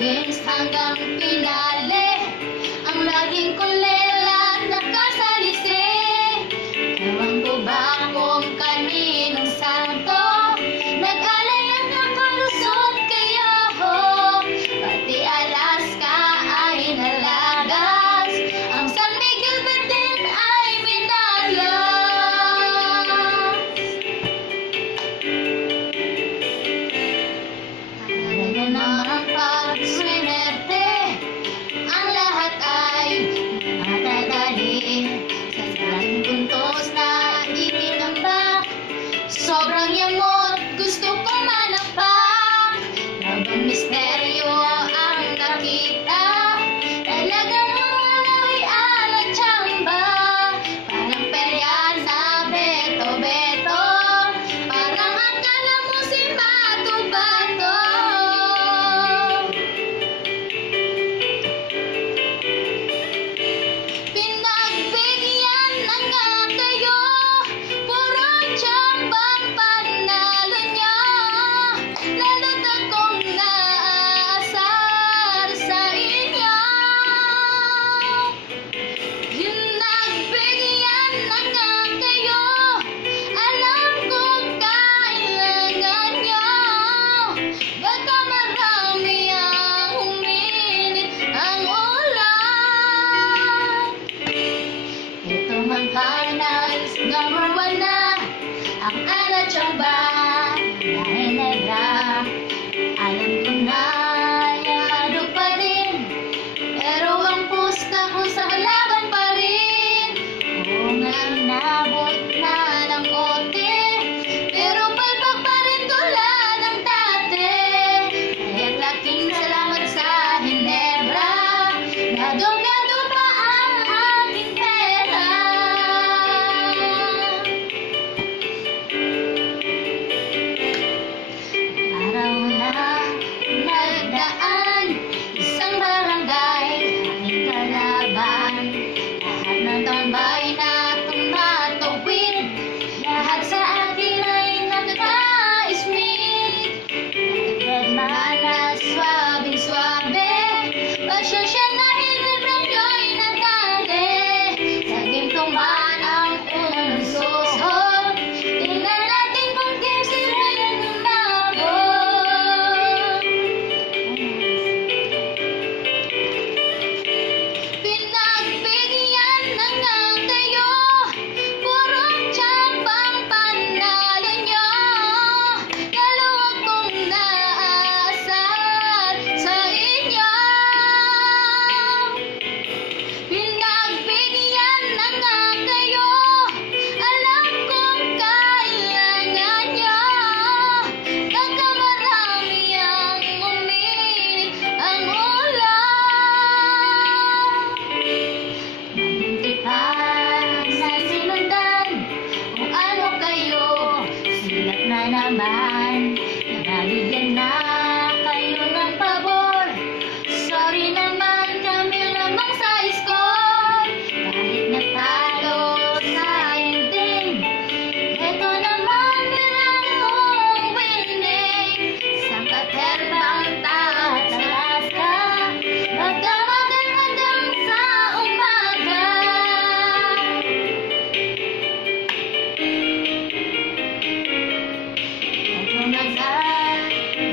Games hanggang pinale, ang laging kulela at nakasalisi. Ewan ko ba kung kaninong santo nag-alay at nakalusot kayo, pati Alaska ay nalagas, ang San Miguel Bay din ay minalas. Talaga namang pag-swinerte, ang lahat ay matadali sa saling puntos na itinambak. Sobrang yamot, gusto kong manapak. Habang misteryo ang nakita, talagang mga lawian at tsamba. Parang perya sa beto-beto, parang akala mo si Bato-Bato. Pinagbigyan na nga kayo, puro tsambang panalo niya. Lalo't akong naasar sa inyo. Pinagbigyan na nga kayo, alam kong kailangan niyo. Baka marami ang huminit ang ulan. Ito man finals, number 1 na ang Alatsamba. Dahil nila, alam ko na yado pa rin, pero ang pusta ko sa kalaban pa rin. Oo nga, inabot na ng konti, pero palpak pa rin tulad ng dati. Kaya't laking salamat sa Ginebra, gadong-gado pa ang aking pera. Araw na nagdaan, isang barangay, aking kalaban. Lahat ng tambay na tumatawid, lahat sa atin ay nakaka-ismit. Nagdadman na swabe-swabe, pasensya na Ginebra nyo'y nadali. Sa game tumaan ang unang suhol, tingnan natin kung game sila yan umabot. Pinagbigyan na nga kayo, puro tsambang panalo nyo. Lalo akong naasar sa inyo. Pinagbigyan na nga kayo, alam kong kailangan nyo. Baka marami ang uminit ang ulan. Mabuti pa sa sinundan, kung ano kayo, silat na naman. Nabigyan na kayo ng pabor, sorry naman kami lamang sa score. Kahit natalo sa ending, eto naman meron winning. Sa Caterpillar at sa Alaska, magdamagan hanggang sa umaga. Eto nagdaan,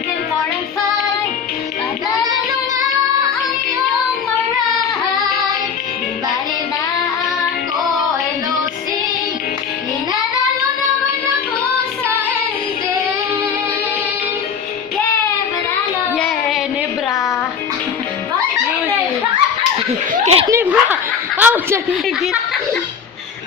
then 4 and 5, panalo na ang iyong marahay. Di bali na ako ay losing, inanalo naman ako sa ending. Yeah, panalo! Yeah, Nebra. Bakit Ginebra? Kaya Nebra. Ako sa nagit.